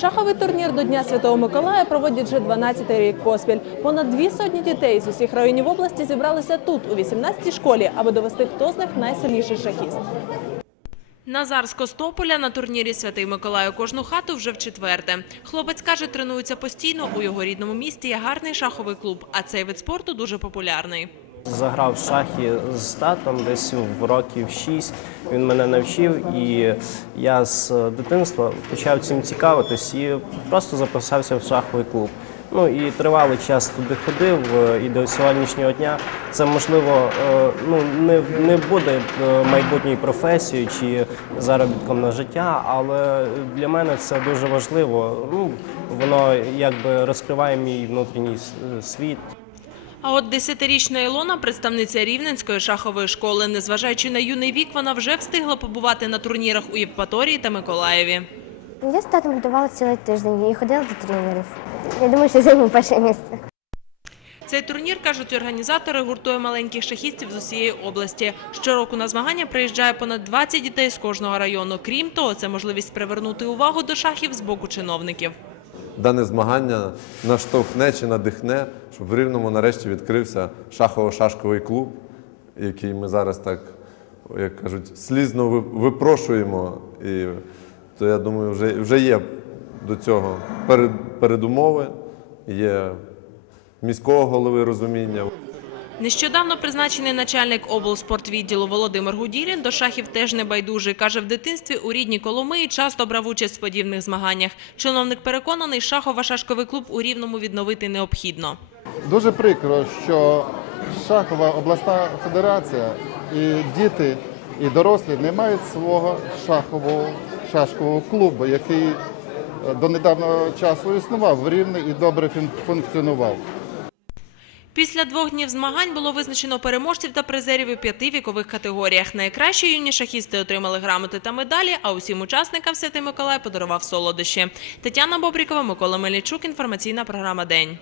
Шаховий турнір до Дня Святого Миколая проводять вже 12-й рік поспіль. Понад дві сотні дітей з усіх районів області зібралися тут, у 18-й школі, аби довести, хто з них найсильніший шахіст. Назар з Костополя на турнірі Святий Миколай у кожну хату вже в четверте. Хлопець каже, тренується постійно. У його рідному місті є гарний шаховий клуб, а цей вид спорту дуже популярний. Заграв в шахи з татом десь в років 6. Він мене навчив, і я з дитинства почав цим цікавитись і просто записався в шаховий клуб. Ну і тривалий час туди ходив, е, і до сьогоднішнього дня це можливо е, ну не, не буде е, майбутньою професією чи заробітком на життя, але для мене це дуже важливо. Ну воно якби розкриває мій внутрішній світ. А от десятирічна Ілона, представниця Рівненської шахової школи, незважаючи на юний вік, вона вже встигла побувати на турнірах у Євпаторії та Миколаєві. Я з татом готувала цілий тиждень і ходила до тренерів. Я думаю, що займу перше місце. Цей турнір, кажуть організатори, гуртує маленьких шахістів з усієї області. Щороку на змагання приїжджає понад 20 дітей з кожного району. Крім того, це можливість привернути увагу до шахів з боку чиновників. Дане змагання наштовхне чи надихне, щоб в Рівному нарешті відкрився шахово-шашковий клуб, який ми зараз так, як кажуть, слізно випрошуємо. І то я думаю, вже, вже є до цього перед, передумови, є міського голови розуміння. Нещодавно призначений начальник облспортвідділу Володимир Гуділін до шахів теж не байдужий. Каже, в дитинстві у рідній Коломиї часто брав участь в подібних змаганнях. Чиновник переконаний, шахово-шашковий клуб у Рівному відновити необхідно. Дуже прикро, що шахова обласна федерація і діти, і дорослі не мають свого шахового шашкового клубу, який е, до недавнього часу існував в Рівні і добре фун- функціонував. Після двох днів змагань було визначено переможців та призерів у п'яти вікових категоріях. Найкращі юні шахісти отримали грамоти та медалі, а усім учасникам Святий Миколай подарував солодощі. Тетяна Бобрікова, Микола Мельничук. Інформаційна програма День.